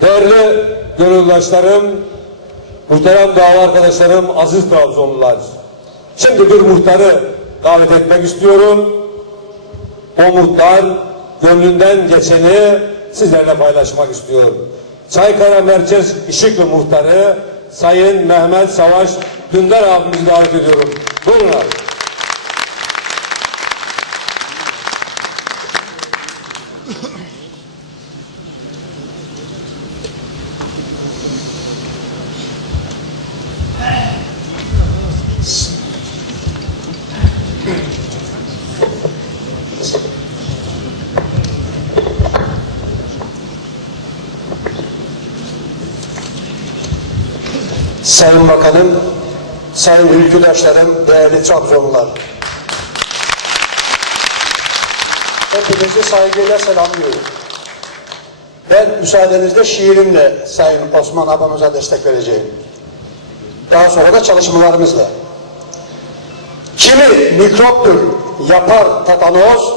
Değerli gönüldaşlarım, muhterem dava arkadaşlarım, aziz Trabzonlular. Şimdi bir muhtarı davet etmek istiyorum. O muhtar gönlünden geçeni sizlerle paylaşmak istiyor. Çaykara Merkez Işıklı Muhtarı Sayın Mehmet Savaş Dündar abimizi davet ediyorum. Buyurun abi. Sayın Bakanım, sayın ülküdaşlarım, değerli Trabzonlular. Hepinizi saygıyla selamlıyorum. Ben müsaadenizle şiirimle Sayın Osman abamıza destek vereceğim. Daha sonra da çalışmalarımızla. Kimi mikroptur, yapar tatanoz,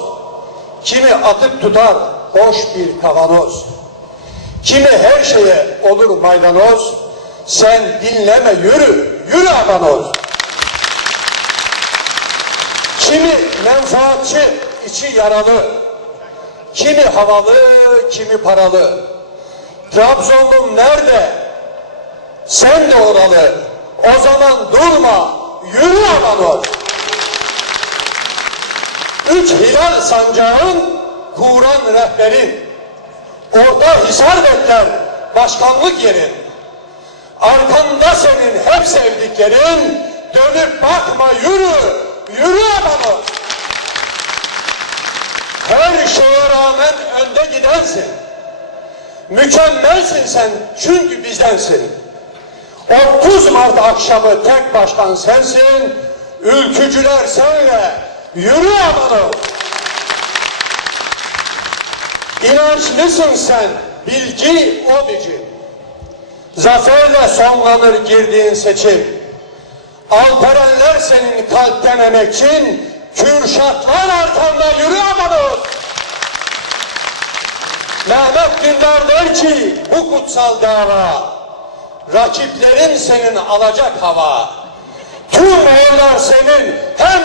kimi atıp tutar hoş bir kavanoz. Kimi her şeye olur maydanoz, sen dinleme yürü, yürü abanoz. Kimi menfaatçi, içi yaralı, kimi havalı, kimi paralı. Trabzonlum nerede? Sen de oralı. O zaman durma, yürü abanoz. Üç hilal sancağın, kuran rehberin. Orada hisar bekler, başkanlık yerin. Arkanda senin hep sevdiklerin, dönüp bakma yürü, yürü adamı. Her şeye rağmen önde gidensin. Mükemmelsin sen çünkü bizdensin. 30 Mart akşamı tek başkan sensin, ülkücüler senle, yürü amanı. İnançlısın sen, bilgi o gücün. Zaferle sonlanır girdiğin seçim. Alperenler senin kalpten emekçin, Kürşatlar arkanda yürü amanız. Mehmet Dündar der ki bu kutsal dava, rakiplerin senin alacak hava. Tüm oylar senin hem